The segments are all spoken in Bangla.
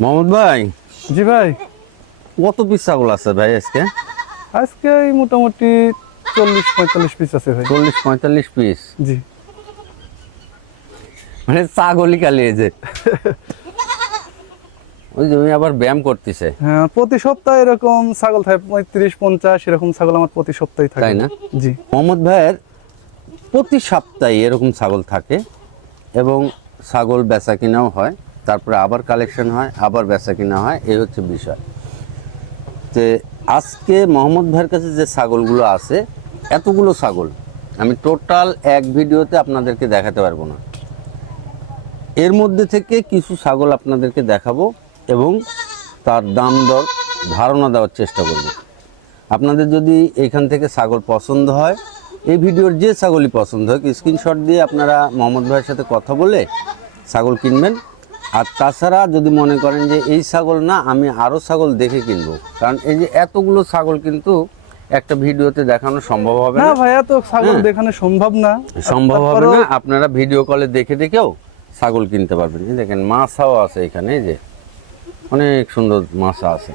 মোহাম্মদ ভাই? জি ভাই। কত পিস ছাগল আছে ভাই আজকে? আজকে এই মোটামুটি চল্লিশ পঁয়তাল্লিশ পিস আছে ভাই। চল্লিশ পঁয়তাল্লিশ পিস জি। মানে ছাগলই কালিয়ে যে। ওই উনি আবার ব্যায়াম করতেছে। হ্যাঁ প্রতি সপ্তাহে এরকম ছাগল থাকে পঁয়ত্রিশ পঞ্চাশ এরকম ছাগল আমার প্রতি সপ্তাহে থাকে। তাই না? জি। মোহাম্মদ ভাইয়ের প্রতি সপ্তাহে এরকম ছাগল থাকে এবং ছাগল বেচা কিনাও হয়। তারপরে আবার কালেকশন হয়, আবার বেচা কিনা হয়, এই হচ্ছে বিষয়। যে আজকে মোহাম্মদ ভাইয়ের কাছে যে ছাগলগুলো আছে, এতগুলো ছাগল, আমি টোটাল এক ভিডিওতে আপনাদেরকে দেখাতে পারব না। এর মধ্যে থেকে কিছু ছাগল আপনাদেরকে দেখাবো এবং তার দাম দর ধারণা দেওয়ার চেষ্টা করব। আপনাদের যদি এখান থেকে ছাগল পছন্দ হয়, এই ভিডিওর যে ছাগলই পছন্দ হয় স্ক্রিনশট দিয়ে আপনারা মোহাম্মদ ভাইয়ের সাথে কথা বলে ছাগল কিনবেন। আর তাছাড়া যদি মনে করেন যে এই ছাগল না আমি আরও ছাগল দেখে কিনবো। কারণ এই যে এতগুলো ছাগল কিন্তু একটা ভিডিওতে দেখানো সম্ভব হবে না না। ভাই এত ছাগল হ্যাঁ। দেখানো সম্ভব না। সম্ভব হবে না আপনারা ভিডিও কলে দেখে দেখেও ছাগল কিনতে পারবেন। দেখেন মাছাও আছে এখানে এই যে অনেক সুন্দর মাছা আছে।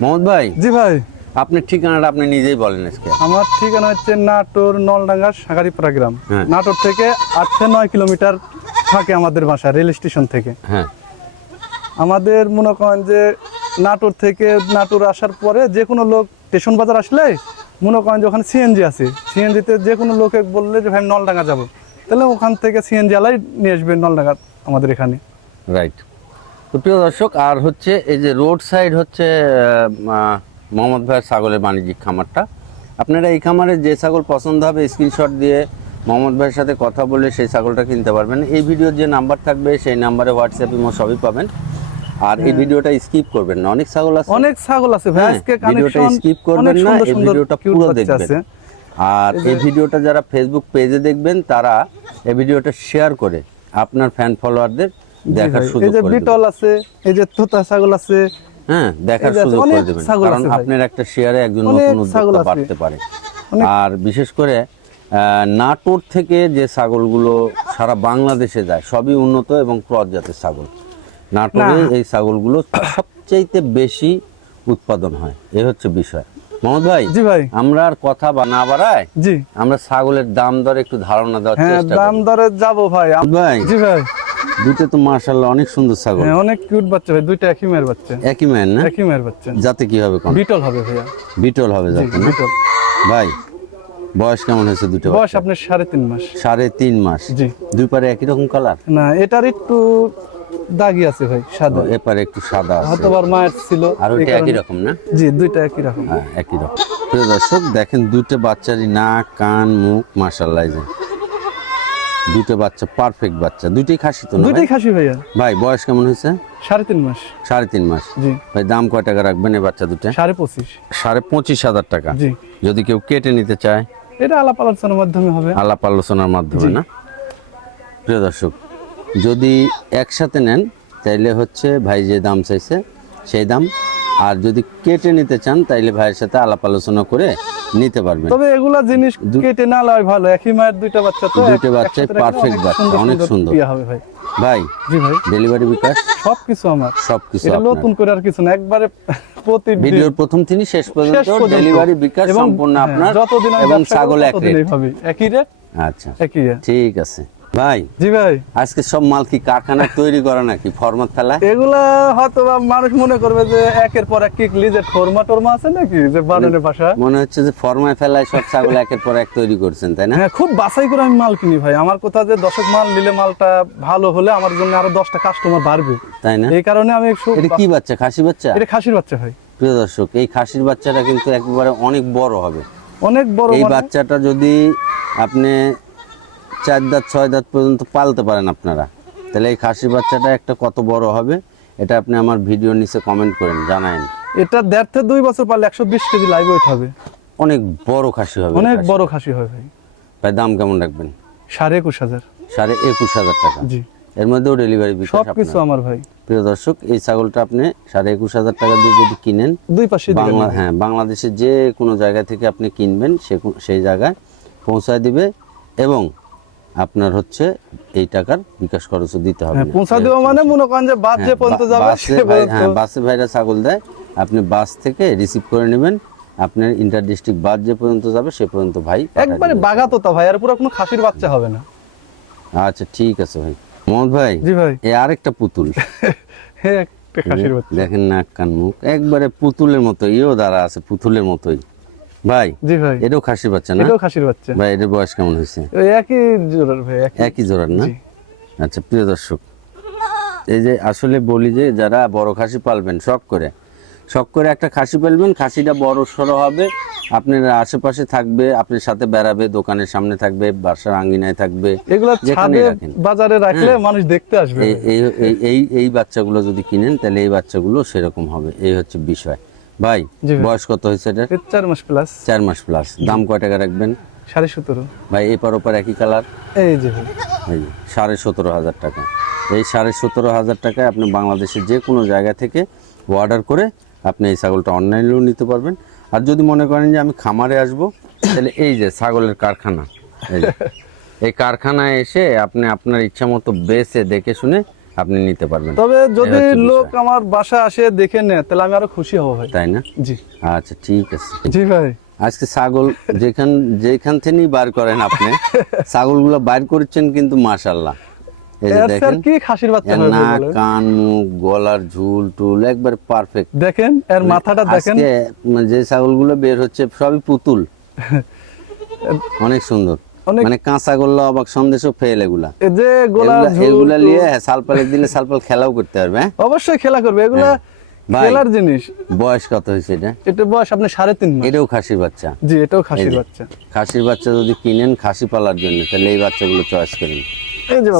মোহাম্মদ ভাই জি ভাই। আপনি ঠিকানাটা আপনি নিজেই বলেন আজকে। আমার ঠিকানা হচ্ছে নাটোর নলডাঙ্গা সাগারিপাড়া গ্রাম। হ্যাঁ। নাটোর থেকে আট থেকে নয় কিলোমিটার থাকে আমাদের বাসা রেল স্টেশন থেকে। হ্যাঁ। আমাদের মনে করেন যে নাটোর থেকে নাটোর আসার পরে যে কোনো লোক স্টেশন বাজার আসলে মনে করেন যে ওখানে সিএনজি আছে। সিএনজিতে যে কোনো লোকে বললে যে ভাই নলডাঙ্গা যাব। তাহলে ওখান থেকে সিএনজি আলাই নিয়ে আসবে নলডাঙ্গা আমাদের এখানে। রাইট তো প্রিয় দর্শক আর হচ্ছে এই যে রোড সাইড হচ্ছে মোহাম্মদ ভাইয়ের ছাগলের বাণিজ্যিক খামারটা। আপনারা এই খামারে যে ছাগল পছন্দ হবে স্ক্রিনশট দিয়ে মোহাম্মদ ভাইয়ের সাথে কথা বলে সেই ছাগলটা কিনতে পারবেন। এই ভিডিওর যে নাম্বার থাকবে সেই নাম্বারে হোয়াটসঅ্যাপ ইমো সবই পাবেন। আর এই ভিডিওটা স্কিপ করবেন না। অনেক ছাগল আছে। অনেক ছাগল আছে ভাই। হ্যাঁ, আজকে ভিডিওটা স্কিপ করবেন না এই ভিডিওটা পুরো দেখবেন। আর এই ভিডিওটা যারা ফেসবুক পেজে দেখবেন তারা এই ভিডিওটা শেয়ার করে আপনার ফ্যান ফলোয়ারদের দেখার সুযোগ এই যে করে বিটল আছে এই যে তোতা ছাগল আছে। হ্যাঁ দেখার সুযোগ করে দেবেন। কারণ আপনার একটা শেয়ারে একজন নতুন উদ্যোক্তা বাড়তে পারে। আর বিশেষ করে নাটোর থেকে যে ছাগলগুলো সারা বাংলাদেশে যায় সবই উন্নত এবং ক্রস জাতের ছাগল। নাটোরে এই ছাগলগুলো সবচাইতে বেশি উৎপাদন হয়। এ হচ্ছে বিষয়। মোহাম্মদ ভাই জি ভাই। আমরা আর কথা বা না বাড়ায় জি। আমরা ছাগলের দাম দর একটু ধারণা দেওয়ার হ্যাঁ চেষ্টা দাম দরে যাব ভাই। ভাই জি ভাই। দুটো তো মার্শাল্লাহ অনেক সুন্দর ছাগল। হ্যাঁ অনেক কিউট বাচ্চা ভাই দুইটা একই মেয়ের বাচ্চা। একই ম্যান না? একই মেয়ের বাচ্চা। যাতে কি হবে কোন? বিটল হবে ভাইয়া। বিটল হবে যাতে বিটল। ভাই বয়স কেমন হয়েছে দুটো বয়স আপনার সাড়ে তিন মাস। সাড়ে তিন মাস। জি। দুই পারে একই রকম কালার না এটার একটু দাগি আছে ভাই সাদা। এপারে একটু সাদা আছে। হয়তো আবার মায়ের ছিল আর ওইটা একই রকম না? জি দুইটা একই রকম। হ্যাঁ একই রকম। প্রিয় দর্শক দেখেন দুটো বাচ্চারই নাক কান মুখ মাশাল্লাহ যে। দুটো বাচ্চা পারফেক্ট বাচ্চা। দুটোই খাসি তো না দুইটাই খাসি ভাইয়া। ভাই বয়স কেমন হয়েছে? সাড়ে তিন মাস। সাড়ে তিন মাস। জি। ভাই দাম কয় টাকা রাখবেন এই বাচ্চা দুটো? সাড়ে পঁচিশ। সাড়ে পঁচিশ হাজার টাকা। জি। যদি কেউ কেটে নিতে চায় এটা আলাপ আলোচনার মাধ্যমে হবে। আলাপ আলোচনার মাধ্যমে না? প্রিয় দর্শক যদি একসাথে নেন তাইলে হচ্ছে ভাই যে দাম চাইছে সেই দাম। আর যদি কেটে নিতে চান তাইলে ভাইয়ের সাথে আলাপ আলোচনা করে নিতে পারবেন। তবে এগুলা জিনিস কেটে না লয় ভালো। একই মায়ের দুইটা বাচ্চা তো দুইটা perfect অনেক বাচ্চা, অনেক সুন্দর। হবে ভাই। ভাই জি ভাই। ডেলিভারি বিকাশ সবকিছু আমার। সবকিছু এটা নতুন করে আর কিছু না একবারে প্রতি ভিডিওর প্রথম তিনি শেষ পর্যন্ত। ডেলিভারি বিকাশ সম্পূর্ণ হ্যাঁ, আপনার যতদিন এবং ছাগল এক রেট একই রেট আচ্ছা। একই ঠিক আছে। ভাই জি ভাই। আজকে সব মাল কি কারখানায় তৈরি করা নাকি? ফরমাত ফেলা এগুলা হয়তো মানুষ মনে করবে যে একের পর এক কিকলি যে ঠোরমা টোরমা আছে নাকি? যে বানানোর বাসা মনে হচ্ছে যে ফরমায় ফেলায় সব ছাগল একের পর এক তৈরি করছেন তাই না? হ্যাঁ খুব বাছাই করে আমি মাল কিনি ভাই। আমার কথা যে দশক মাল নিলে মালটা ভালো হলে আমার জন্য আরও দশটা কাস্টমার বাড়বে। তাই না? এই কারণে আমি এটা কি বাচ্চা? খাসি বাচ্চা? এটা খাসির বাচ্চা ভাই। প্রিয় দর্শক এই খাসির বাচ্চাটা কিন্তু একেবারে অনেক বড় হবে। অনেক বড় এই মানে- বাচ্চাটা যদি আপনি চার দাঁত ছয় দাঁত পর্যন্ত পালতে পারেন আপনারা। তাহলে এই খাসি বাচ্চাটা একটা কত বড় হবে এটা আপনি আমার ভিডিও নিচে কমেন্ট করেন জানায়েন। এটা দেড় থেকে দুই বছর পারলে একশো বিশ কেজি লাইভ ওয়েট হবে। অনেক বড় খাসি হবে অনেক। বড় খাসি হয় ভাই। ভাই দাম কেমন রাখবেন? সাড়ে একুশ হাজার। সাড়ে একুশ হাজার টাকা। জি। এর মধ্যেও ডেলিভারি সব কিছু আমার ভাই। প্রিয় দর্শক এই ছাগলটা আপনি সাড়ে একুশ হাজার টাকা দিয়ে যদি কিনেন দুই পাশে বাংলা হ্যাঁ বাংলাদেশের যে কোনো জায়গা থেকে আপনি কিনবেন সে সেই জায়গায় পৌঁছায় দিবে এবং আপনার হচ্ছে এই টাকার বিকাশ খরচও দিতে হবে হ্যাঁ পৌঁছা দেওয়া মানে মনে করেন যে বাস যে হ্যাঁ, পর্যন্ত যাবে হ্যাঁ বাসে ভাইরা ছাগল দেয় আপনি বাস থেকে রিসিভ করে নেবেন আপনার ইন্টার ডিস্ট্রিক্ট বাস যে পর্যন্ত যাবে সে পর্যন্ত ভাই একবারে দিবে। বাঘা তোতা ভাই আর পুরো কোনো খাসির বাচ্চা হবে না। আচ্ছা ঠিক আছে ভাই। মোহাম্মদ ভাই জি ভাই। এ আরেকটা পুতুল। হ্যাঁ একটা খাসির বাচ্চা। দেখেন নাক কান মুখ একবারে পুতুলের মতো ইও দাঁড়া আছে পুতুলের মতোই। ভাই জি ভাই। এটাও খাসির বাচ্চা না? এটাও খাসির বাচ্চা। ভাই এটার বয়স কেমন হয়েছে? একই জোড়ার ভাই একই। জোড়ার না? আচ্ছা প্রিয় দর্শক এই যে আসলে বলি যে যারা বড় খাসি পালবেন শখ করে শখ করে একটা খাসি পালবেন খাসিটা বড় সড়ো হবে আপনার আশেপাশে থাকবে আপনার সাথে বেড়াবে দোকানের সামনে থাকবে বাসার আঙ্গিনায় থাকবে এগুলা যেখানেই রাখেন। বাজারে রাখলে মানুষ দেখতে আসবে। এই এই এই বাচ্চাগুলো যদি কিনেন তাহলে এই বাচ্চাগুলো সেরকম হবে। এই হচ্ছে বিষয়। ভাই। বয়স কত হয়েছে এটা চার মাস প্লাস চার মাস প্লাস দাম কয় টাকা রাখবেন? সাড়ে সতেরো। ভাই এপার ওপার একই কালার এই যে ভাই। সাড়ে সতেরো হাজার টাকা। এই সাড়ে সতেরো হাজার টাকায় আপনি বাংলাদেশের যে কোনো জায়গা থেকে অর্ডার করে আপনি এই ছাগলটা অনলাইনেও নিতে পারবেন। আর যদি মনে করেন যে আমি খামারে আসব তাহলে এই যে ছাগলের কারখানা এই এই কারখানায় এসে আপনি আপনার ইচ্ছা মতো বেছে দেখে শুনে আপনি নিতে পারবেন। তবে যদি লোক আমার বাসা আসে দেখে নেয় তাহলে আমি আরও খুশি হব ভাই। তাই না? জি। আচ্ছা ঠিক আছে। জি ভাই। আজকে ছাগল যেখান যেখান থেকেই বার করেন আপনি ছাগলগুলো বাইর করছেন কিন্তু মাশাল্লাহ? কান মুখ গলার ঝুল টুল একবার পারফেক্ট দেখেন এর মাথাটা দেখেন। আজকে মানে যে ছাগলগুলো বের হচ্ছে সবই পুতুল। অনেক সুন্দর। মানে কাঁচা গোল্লা অবাক সন্দেশও ফেল এগুলা। যে গোলা এগুলা-। নিয়ে সালপালের দিলে সালপাল খেলাও করতে পারবে হ্যাঁ? অবশ্যই খেলা করবে। এগুলা খেলার জিনিস। বয়স কত হয়েছে এটা? এটা বয়স আপনি সাড়ে তিন মাস। এটাও খাসির বাচ্চা। জি এটাও খাসির বাচ্চা। খাসির বাচ্চা যদি কিনেন খাসি পালার জন্য তাহলে এই বাচ্চাগুলো চয়েস করেন।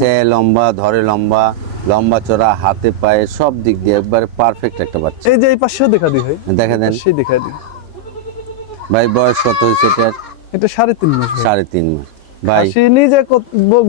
সে লম্বা ধরে লম্বা লম্বা চড়া হাতে পায়ে সব দিক দিয়ে একবারে পারফেক্ট একটা বাচ্চা। এই যে এই পাশেও দেখা দিই দেখা দেন। সেই দেখা দিই ভাই বয়স কত হয়েছে এটার? এটা সাড়ে তিন মাস সাড়ে তিন মাস। ভাই। নিজে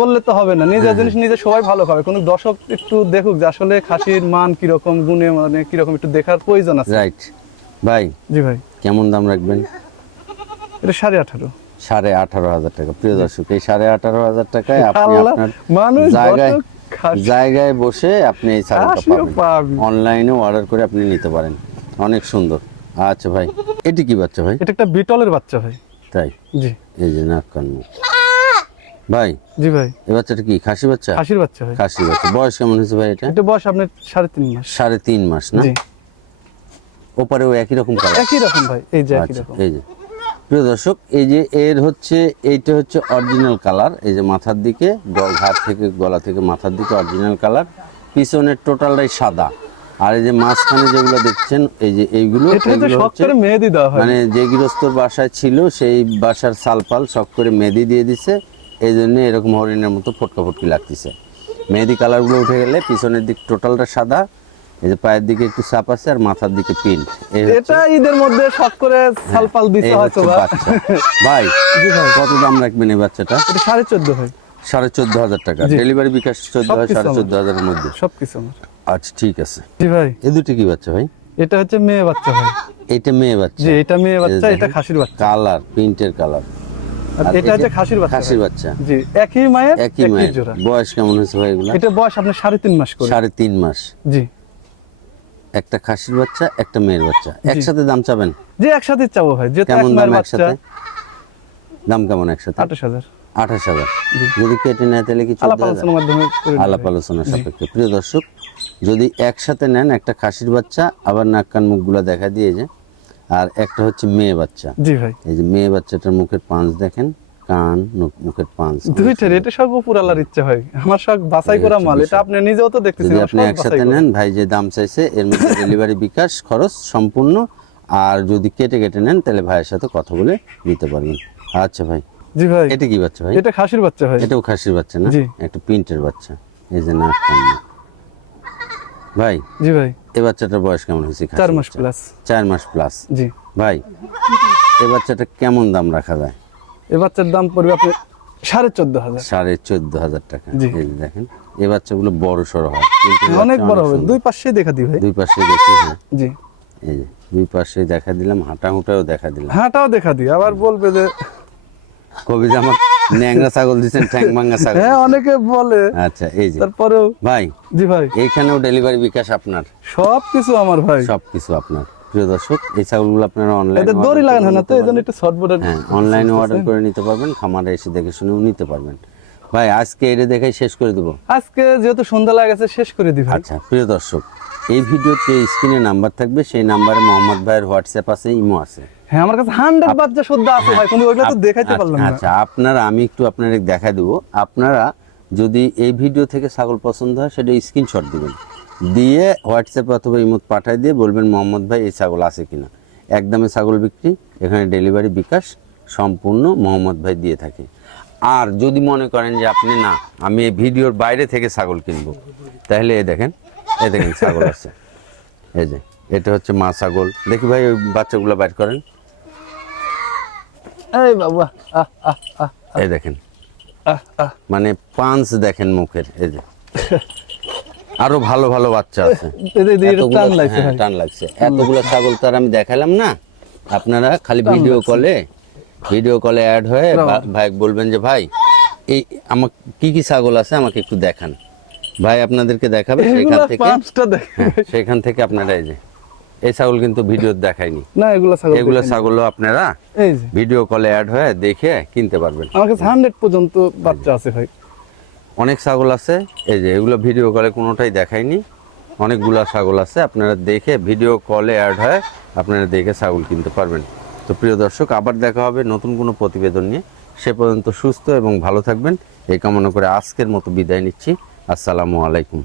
বললে তো হবে না। নিজের জিনিস নিজে সবাই ভালো খাবে। কোনো দর্শক একটু দেখুক যে আসলে খাসির মান কীরকম গুণে মানে কীরকম একটু দেখার প্রয়োজন আছে। রাইট ভাই জি ভাই। কেমন দাম রাখবেন? এটা সাড়ে আঠারো। সাড়ে আঠারো হাজার টাকা। প্রিয় দর্শক এই সাড়ে আঠারো হাজার টাকায় আপনি আপনার মানুষ জায়গায় জায়গায় বসে আপনি এই ছাগলটা পাবেন। অনলাইনে অর্ডার করে আপনি নিতে পারেন। অনেক সুন্দর। আচ্ছা ভাই এটি কি বাচ্চা ভাই? এটা একটা বিটলের বাচ্চা ভাই। তাই? জি। এই যে নাক কান মুখ। ভাই জি ভাই। এই বাচ্চাটা কি খাসি বাচ্চা? খাসির বাচ্চা ভাই। খাসি বাচ্চা। বয়স কেমন হয়েছে ভাই এটা? এটা বয়স আপনার সাড়ে তিন মাস। সাড়ে তিন মাস না? জি। ওপারেও একই রকম কালার একই রকম ভাই। এই যে একই আচ্ছা রকম। এই যে। প্রিয় দর্শক এই যে এর হচ্ছে এইটা হচ্ছে অরিজিনাল কালার এই যে মাথার দিকে ঘাট থেকে গলা থেকে মাথার দিকে অরিজিনাল কালার পিছনের টোটালটাই সাদা। আর এই যে মাঝখানে যেগুলো দেখছেন এই যে এইগুলো মেহেদি দেওয়া হয়। মানে যে গৃহস্থর বাসায় ছিল সেই বাসার সালপাল শখ করে মেহেদি দিয়ে দিছে। এই জন্য এরকম হরিণের মতো ফটকা ফটকি লাগতেছে। মেহেদি কালারগুলো উঠে গেলে পিছনের দিক টোটালটা সাদা এই যে পায়ের দিকে একটু সাপ আছে আর মাথার দিকে পিন্ট। এটা ঈদের মধ্যে শখ করে সালপাল দিতে হয়তো ভাই কত দাম রাখবেন এই বাচ্চাটা? এটা সাড়ে চোদ্দ ভাই সাড়ে চোদ্দ হাজার টাকা। ডেলিভারি বিকাশ চোদ্দ হয় সাড়ে চোদ্দ হাজারের মধ্যে। সবকিছু আমার। আচ্ছা ঠিক আছে। জি ভাই। এ দুটো কি বাচ্চা ভাই? এটা হচ্ছে মেয়ে বাচ্চা ভাই। এইটা মেয়ে বাচ্চা। জি এটা মেয়ে বাচ্চা এটা খাসির বাচ্চা। কালার প্রিন্টের কালার। এটা হচ্ছে খাসির বাচ্চা খাসির বাচ্চা। জি একই মায়ের একই মায়ের। জোড়া। বয়স কেমন হয়েছে ভাই এগুলা? এটা বয়স আপনার সাড়ে তিন মাস করে। সাড়ে তিন মাস। জি। একটা খাসির বাচ্চা একটা মেয়ের বাচ্চা। একসাথে দাম চাবেন? যে একসাথে চাবো ভাই। এক কেমন দাম একসাথে? দাম কেমন একসাথে? আঠাশ হাজার। আঠাশ হাজার। যদি কেটে নেয় তাহলে কি আলাপ আলোচনার মাধ্যমে আলাপ। আলোচনা সাপেক্ষে। প্রিয় দর্শক যদি একসাথে নেন একটা খাসির বাচ্চা আবার নাক কান মুখগুলো দেখা দিয়ে যে আর একটা হচ্ছে মেয়ে বাচ্চা। জি ভাই। এই যে মেয়ে বাচ্চাটার মুখের পাঁচ দেখেন কান মুখের পাঁচ দুইটার এটা সব উপর আল্লাহর ইচ্ছা হয় আমার সব বাছাই করা মাল। এটা আপনি নিজেও তো দেখতেছেন আপনি একসাথে নেন ভাই যে দাম চাইছে এর মধ্যে ডেলিভারি বিকাশ খরচ সম্পূর্ণ। আর যদি কেটে কেটে নেন তাহলে ভাইয়ের সাথে কথা বলে নিতে পারবেন। আচ্ছা ভাই। জি ভাই। এটা কি বাচ্চা ভাই? এটা খাসির বাচ্চা ভাই। এটাও খাসির বাচ্চা না? একটা প্রিন্টের বাচ্চা। এই যে নাক কান মুখ। ভাই জি ভাই। এই বাচ্চাটার বয়স কেমন হয়েছে? চার মাস প্লাস চার মাস প্লাস জি। ভাই এই বাচ্চাটা কেমন দাম রাখা যায়? এই বাচ্চার দাম পড়বে আপনি সাড়ে চোদ্দ হাজার। সাড়ে চোদ্দ হাজার টাকা। জি। এই দেখেন এই বাচ্চাগুলো বড় সড়ো হয়। অনেক বড় হবে। দুই পাশে দেখা দিই ভাই। দুই পাশে দেখি হ্যাঁ। জি। এই যে দুই পাশে দেখা দিলাম হাঁটা হুঁটাও দেখা দিলাম। হাঁটাও দেখা দিই। আবার বলবে যে কবি যে আমার ন্যাংরা ছাগল দিচ্ছেন ঠ্যাং ছাগল হ্যাঁ অনেকে বলে। আচ্ছা এই যে। তারপরেও ভাই জি ভাই। এইখানেও ডেলিভারি বিকাশ আপনার? সব কিছু আমার ভাই। সবকিছু আপনার। প্রিয় দর্শক এই ছাগলগুলো আপনারা অনলাইন এদের দড়ি লাগানো না তো এই জন্য একটু শর্ট বোর্ডের হ্যাঁ অনলাইনে অর্ডার করে নিতে পারবেন খামারে এসে দেখে শুনেও নিতে পারবেন। ভাই আজকে এটা দেখে শেষ করে দেবো। আজকে যেহেতু সন্ধ্যা লাগাছে শেষ করে ভাই। আচ্ছা প্রিয় দর্শক এই ভিডিওতে স্ক্রিনে নাম্বার থাকবে সেই নাম্বারে মোহাম্মদ ভাইয়ের হোয়াটসঅ্যাপ আছে ইমো আছে। হ্যাঁ আমার কাছে হান্ড্রেড বাচ্চা শুদ্ধ আছে ভাই কিন্তু ওইগুলো তো দেখাইতে পারলাম না। আচ্ছা আপনারা আমি একটু আপনাদের দেখা দেবো। আপনারা যদি এই ভিডিও থেকে ছাগল পছন্দ হয় সেটা স্ক্রিনশট দিবেন। দিয়ে হোয়াটসঅ্যাপ অথবা ইমোত পাঠাই দিয়ে বলবেন মোহাম্মদ ভাই এই ছাগল আছে কিনা? একদমে ছাগল বিক্রি এখানে ডেলিভারি বিকাশ সম্পূর্ণ মোহাম্মদ ভাই দিয়ে থাকে। আর যদি মনে করেন যে আপনি না আমি এই ভিডিওর বাইরে থেকে ছাগল কিনবো তাহলে এ দেখেন এ দেখেন ছাগল আছে। এই যে এটা হচ্ছে মা ছাগল। দেখি ভাই ওই বাচ্চাগুলো বাইর করেন। এই বাবা আহ আহ আহ এই দেখেন। মানে পাঁচ দেখেন মুখের এই যে। আরও ভালো ভালো বাচ্চা আছে। এই এই হ্যাঁ, টান লাগছে। এতগুলো ছাগল তো আর আমি দেখালাম না। আপনারা খালি ভিডিও কলে ভিডিও কলে অ্যাড হয়ে ভাই বলবেন যে ভাই এই আমার কি কি ছাগল আছে আমাকে একটু দেখান। ভাই আপনাদেরকে দেখাবে সেখান থেকে। হ্যাঁ, সেখান থেকে আপনারা এই যে এই ছাগল কিন্তু ভিডিও দেখায়নি। না এগুলা ছাগল এগুলো। ছাগলও আপনারা এই যে। ভিডিও কলে অ্যাড হয়ে দেখে কিনতে পারবেন। আমার কাছে হান্ড্রেড পর্যন্ত বাচ্চা আছে ভাই। অনেক ছাগল আছে এই যে এগুলো ভিডিও কলে কোনোটাই দেখায়নি। অনেকগুলা ছাগল আছে আপনারা দেখে ভিডিও কলে অ্যাড হয় আপনারা দেখে ছাগল কিনতে পারবেন। তো প্রিয় দর্শক আবার দেখা হবে নতুন কোনো প্রতিবেদন নিয়ে। সে পর্যন্ত সুস্থ এবং ভালো থাকবেন। এই কামনা করে আজকের মতো বিদায় নিচ্ছি। আসসালামু আলাইকুম।